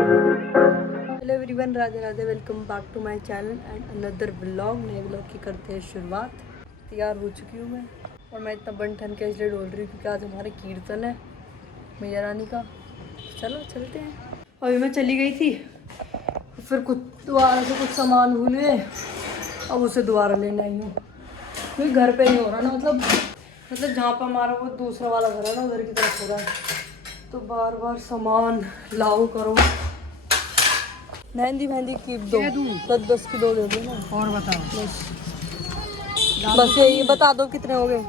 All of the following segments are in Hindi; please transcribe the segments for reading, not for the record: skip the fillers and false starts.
Hello everyone, Radhe Radhe. Welcome back to my channel and another vlog. नए व्लॉग की करते हैं शुरुआत। तैयार हो चुकी हूँ मैं और मैं इतना बन ठन के इसलिए डोल रही हूँ क्योंकि आज हमारे कीर्तन है मैया रानी का। चलो चलते हैं। अभी मैं चली गई थी, फिर कुछ दोबारा से कुछ सामान भूल गए, अब उसे दोबारा लेने आई हूँ क्योंकि घर पे नहीं हो रहा ना। मतलब जहाँ पर हमारा वो दूसरा वाला घर है ना, उधर की तरफ हो रहा है, तो बार बार सामान लाओ करो। मेहंदी की दो, 10 की दो दे दो ना। और बताओ बस ये बता दो कितने हो गए।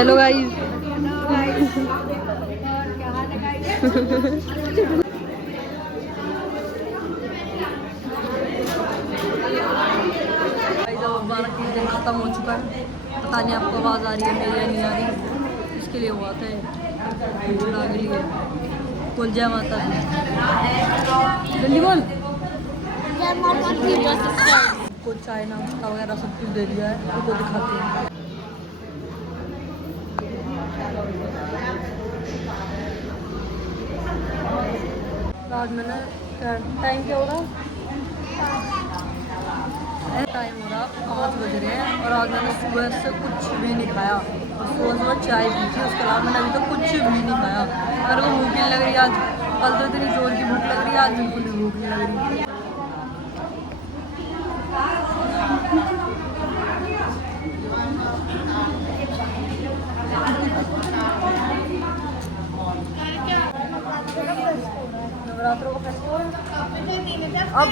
Hello guys. दिन खत्म हो चुका है, पता नहीं आपको आवाज़ आ रही है मेरी या नहीं आ रही, इसके लिए हुआ था जुड़ा के लिए। बोल जय माता दी, जल्दी बोल। कुछ चाय नाश्ता वगैरह सब कुछ दे दिया है, उनको दिखाते हैं। रात में ना टाइम क्या हो रहा, टाइम हो रहा 5 बज रहे हैं और आज मैंने सुबह से कुछ भी नहीं खाया। और सुबह चाय पी थी, उसके अलावा मैंने अभी तो कुछ भी नहीं खाया। मेरे को भूख नहीं लग रही आज, कल तो इतनी जोर की भूख लग रही है, आज बिल्कुल भी भूख नहीं लग रही। नवरात्रों का फेस्टिवल अब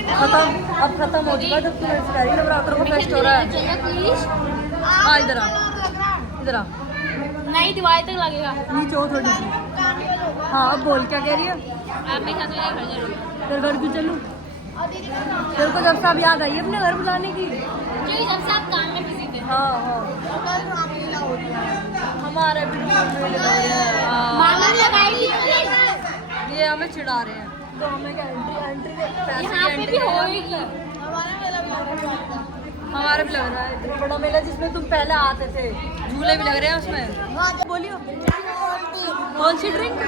खत्म हो चुका है। जब तुम्हें कह रही नवरात्रों का फेस्ट हो रहा है। हाँ इधर आ नहीं, दिवाली तक लगेगा। नीचे हो थोड़ी सी। हाँ अब बोल, क्या कह रही है? आप मेरे साथ मेरे घर चलो। तेरे घर क्यों चलूँ? तेरे को जब सब याद आई अपने घर बुलाने की, क्योंकि जब से आप काम में बिजी थे। हाँ हाँ हमारे भी मामा लगाई ये हमें चिढ़ा रहे हैं, तो हमें क्या एंट्री यहाँ पे भी होएगी। हमारा भी लग रहा है इतना बड़ा मेला जिसमें तुम पहले आते थे, झूले भी लग रहे हैं उसमें। बोलियो कौन सी ड्रिंक?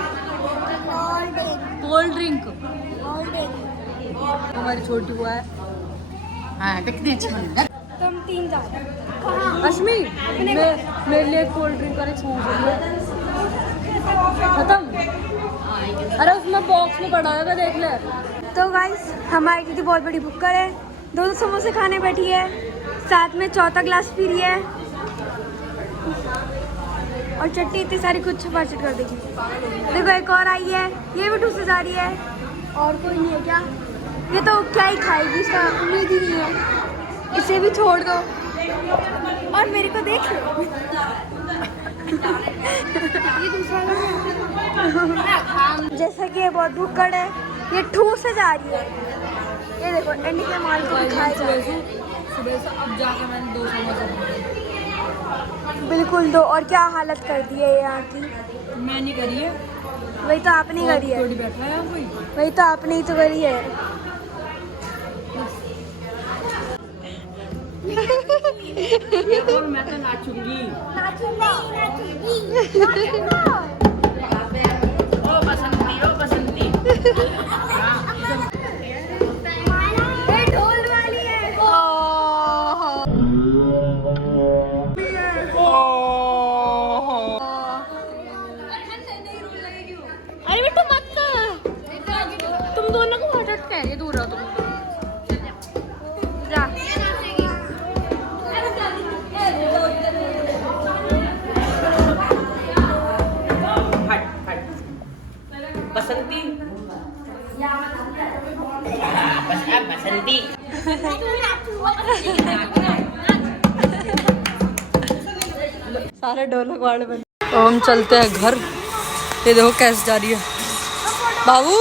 Cold drink. हमारी छोटी बुआ है। तुम 3 जाओ। अश्मी मेरे लिए कोल्ड ड्रिंक और एक समोसा खत्म। अरे उसमें बॉक्स में पड़ा है, देख ले। तो गाइस हमारी दीदी बहुत बड़ी भुक्कड़ है, 2 समोसे खाने बैठी है, साथ में चौथा ग्लास पी रही है और चट्टी इतनी सारी कुछ छपाछट कर देगी। देखो एक और आई है, ये भी ठूसे जा रही है। और कोई नहीं है क्या? ये तो क्या ही खाएगी, इसका उम्मीद ही नहीं है, इसे भी छोड़ दो। और मेरे को देख लो ये दूसरा जैसा कि ये बहुत भुक्कड़ है, ये ठूस से जा रही है। ये देखो एंडी के माल को खाए जा रही है। सुबह से अब जाके मैंने 2 समोसे बिल्कुल दो। और क्या हालत कर दी है यहाँ की। मैं नहीं करी है, वही तो आपने करी है, बैठा है कोई। वही तो आपने ही तो करी है। ये बोल मैं तो नाचूंगी। ओ बसंती ओ बसंती। ढोल वाली है। अरे बेटा मत कर। तुम दोनों को हट कह रही है, दूर रहो तुम। जा बसंती बसंती सारे ढोलक वाले बन। तो हम चलते हैं घर। ये देखो कैसे जा रही है बाबू।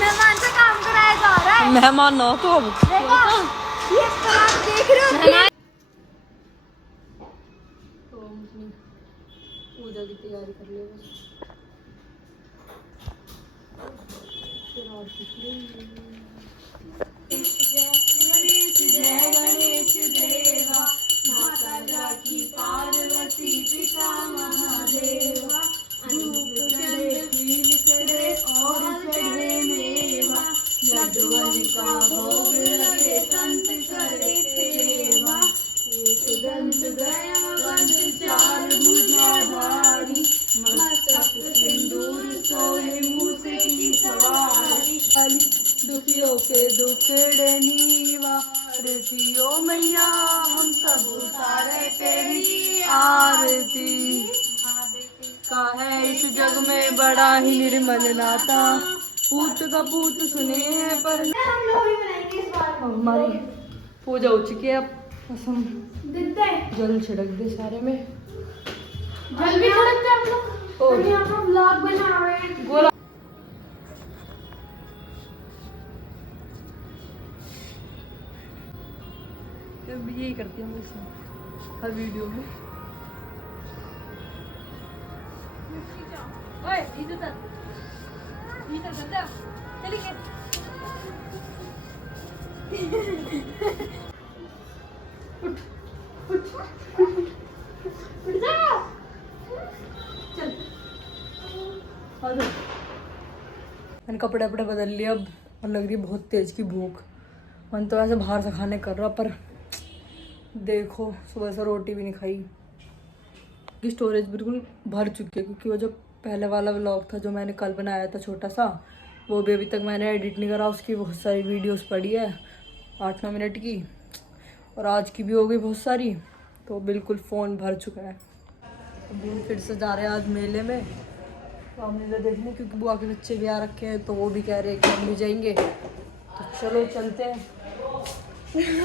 मेहमान से काम कराया जा रहा है। मेहमान ना हो तो अब देखो ये देख रहे हो। तो हम अपनी पूजा की तैयारी कर लिए बस। फिर और कुछ नहीं। जय गणेश देवा, माता जाकी पार्वती, पिता महादेवा, धूप चढ़े खील चढ़े और चढ़े मेवा, लड्डुअन का भोग लगे संत करे सेवा। एक दंत गया वंत 4 भुजाधारी, मस्तक सिंदूर सोहे मूसे की सवारी। दुखियों के दुखड़नी वारतियो मैया, हम सब उतारे तेरी आरती। का है इस जग में बड़ा ही निर्मल नाता, पूत का पूत सुने पर। हमारी पूजा हो चुकी है, अब बस हम जल छिड़क दे सारे में। जल भी छिड़कते हम लोग और यहाँ पर व्लॉग बना रहे हैं। गोला यही करती हूँ मैं हर वीडियो में। ओए इधर चलिए। मैंने कपड़े वपड़े बदल लिए अब और लग रही है बहुत तेज की भूख। मन तो ऐसे बाहर से खाने कर रहा पर देखो सुबह से रोटी भी नहीं खाई कि स्टोरेज बिल्कुल भर चुकी है क्योंकि वो जो पहले वाला व्लॉग था जो मैंने कल बनाया था छोटा सा वो भी अभी तक मैंने एडिट नहीं करा। उसकी बहुत सारी वीडियोस पड़ी है 8-9 मिनट की और आज की भी हो गई बहुत सारी तो बिल्कुल फ़ोन भर चुका है। अभी फिर से जा रहे हैं आज मेले में रामलीला देखने क्योंकि बुआ के बच्चे भी आ रखे हैं तो वो भी कह रहे हैं कि हम भी जाएंगे तो चलो चलते हैं।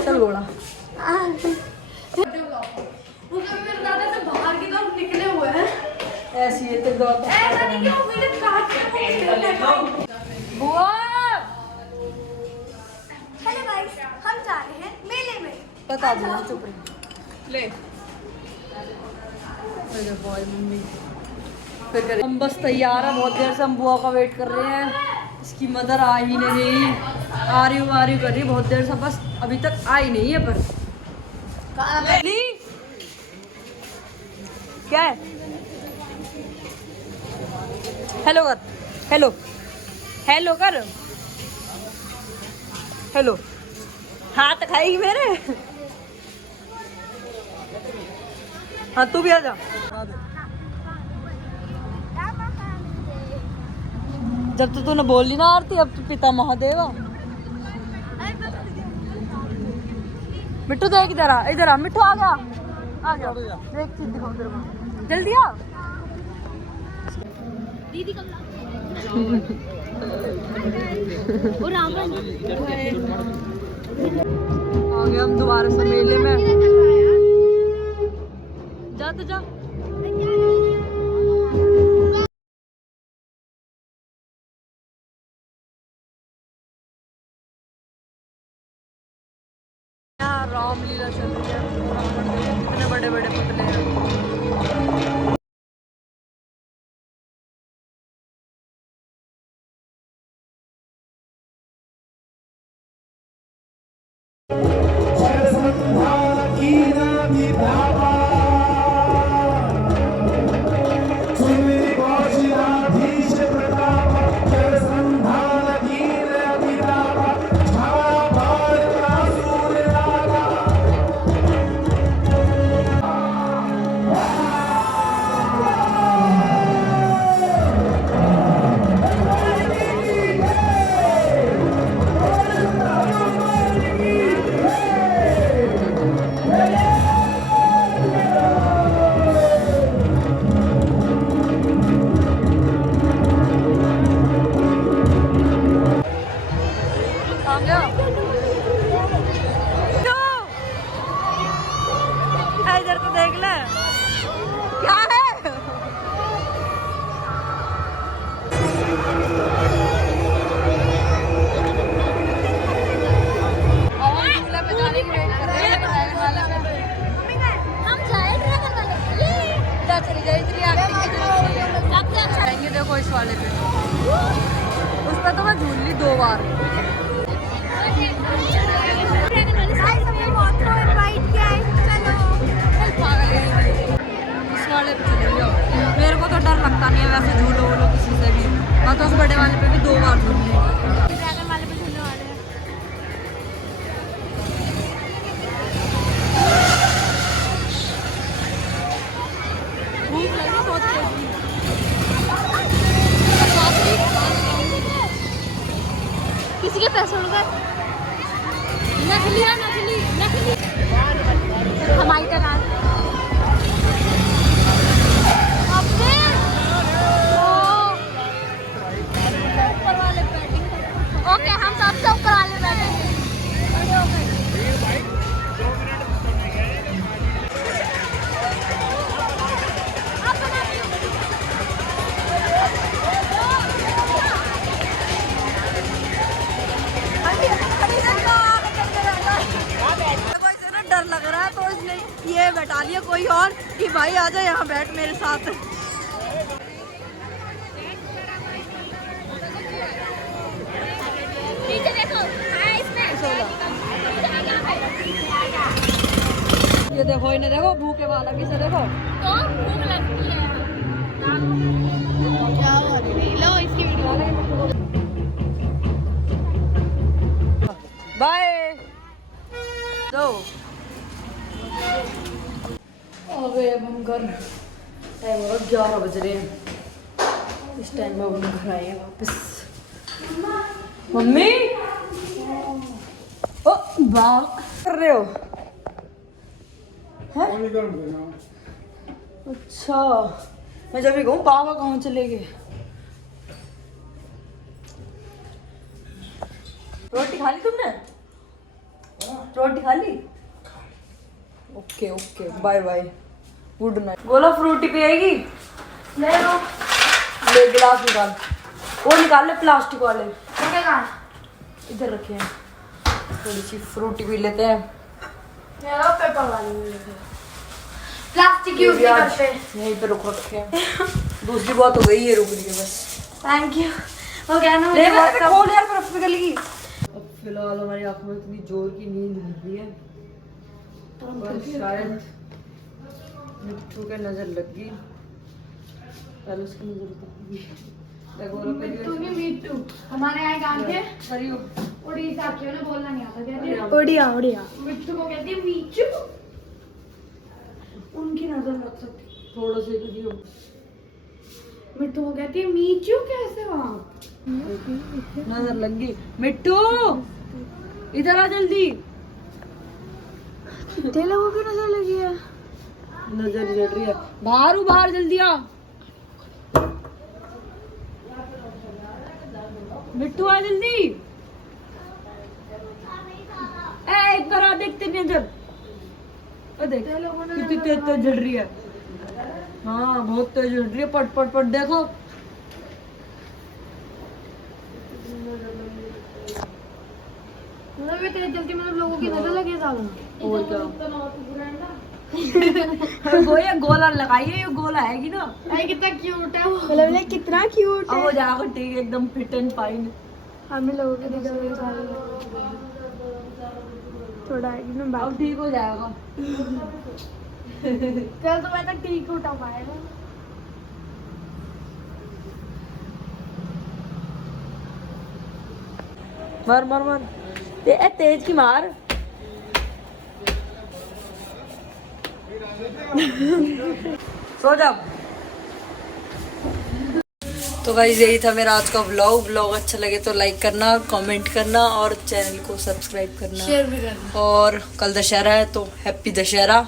चल घोड़ा मेरे दादा से बाहर की तरफ निकले हुए हैं। ऐसी है तेरे दवा ऐसा नहीं कि वो मेरे काट के बुआ। हेलो गाइस, हम जा रहे हैं मेले में। बता दो चुप रही ले। अरे भाई मम्मी फिर करें। हम बस तैयार हैं बहुत देर से हम बुआ का वेट कर रहे हैं। इसकी मदर आ ही नहीं रही आ रही कर रही बहुत देर से बस अभी तक आई नहीं है पर क्या है। हेलो कर हेलो हेलो कर हेलो हाथ खाएगी मेरे। हाँ तू भी आ जा। जब तो तूने बोली ना आरती अब तू पिता महादेवा। मिट्टू देख इधर आ मिट्टू आ गया देख चीज दिखाऊं तेरे को जल्दी आ। दीदी कब वो रावण आ गए हम दोबारा से मेले में। जा तो जा। यहाँ रामलीला चल रही है कितने बड़े बड़े पुतले हैं। इधर तो देख ले क्या है। पे जाने की वेट कर रहे हैं ड्रैगन वाले पे। हम जाए ड्रैगन वाले जा चली जाए इतनी एक्टिंग की जरूरत नहीं है। सबसे अच्छा जाएंगे देखो इस वाले पे उस पर तो मैं झूल ली 2 बार। ड्रैगन वाले गाइस हमने बहुत को इनवाइट किया है। चलो पागल है इस वाले पे चले जाओ। मेरे को तो डर लगता नहीं है वैसे झूलो वूलो किसी से भी। मैं तो उस बड़े वाले पे भी 2 बार झूल ली। ड्रैगन वाले पे झूलने वाले हैं। भूख लगी बहुत तेज। किसी के पैसे उड़ गए। नकली है नकली हमारी तरह अपने ऊपर वाले बैटिंग। ओके हम सबसे ऊपर वाले बैठेंगे। साथ। नीचे देखो, हाँ इसमें ये देखो, इन्हें देखो, भूखे वाला किसे देखो। तो भूख लगती है। क्या बात है, लो इसकी वीडियो। बाय। दो आ गए अब हम घर। टाइम हो रहा 11 बज रहे हैं। इस टाइम में हम घर आए हैं वापस। मम्मी ओ बाग कर रहे हो? हैं? अच्छा, मैं जब भी कहूँ बाबा कहाँ चले गए? रोटी खा ली तुमने? रोटी खा ली? Okay okay, bye bye, good night. गोला फ्रूटी पिएगी? ले लो। ले गिलास निकाल, वो निकाल ले प्लास्टिक वाले, ओके कहाँ? इधर रखे हैं। थोड़ी सी फ्रूटी पी लेते हैं। ये लो पेपर वाली। प्लास्टिक यूज नहीं करते। यहीं पे रुक रखे हैं। दूसरी बात हो गई है, रुक रही है बस। Thank you. हो गया ना? ले मैं खोल यार, बर्फ पिघल गई। अब फिलहाल हमारी आंखों में इतनी जोर की नींद लग रही है, और शायद मिट्टू के नजर लग गई। पहले उसकी नजर उतर गई। मिट्टू नहीं मिट्टू, हमारे यहाँ गांव के करियो। उड़ीसा के, उन्हें बोलना नहीं आता। कहते हैं उड़िया उड़िया। मिट्टू को कहती है मीचू। उनकी नजर लग सकती। थोड़ा सा करियो। मिट्टू को कहती है मीचू। कैसे वहाँ नजर लग गई। मिट्टू इधर आ जल्दी। कितने लोगों की नजर लगी है? नजर जल रही है। बाहर बाहर जल्दी आ। मिट्टू आ जल्दी। एक बार आ, देखते नजर। देख कितनी तेज तेज जल रही है। हाँ बहुत तेज जल रही है। पट पट पट देखो। मतलब ये तेज जल्दी, मतलब लोगों की नजर लगी है सालों। और क्या। ये गोला लगाइए, ये गोला है ना। अरे कितना क्यूट है वो। मतलब कितना क्यूट अब हो जाएगा ठीक, एकदम फिट एंड फाइन। हमें लोगों की नजर लगी सालों। थोड़ा आएगी ना अब ठीक हो जाएगा। कल तो मैं तक ठीक उठा पाएगा। मार मार मार, तेज की मार। सो जा। तो गाइस यही था मेरा आज का व्लॉग अच्छा लगे तो लाइक करना, कमेंट करना और चैनल को सब्सक्राइब करना, शेयर भी करना। और कल दशहरा है तो हैप्पी दशहरा।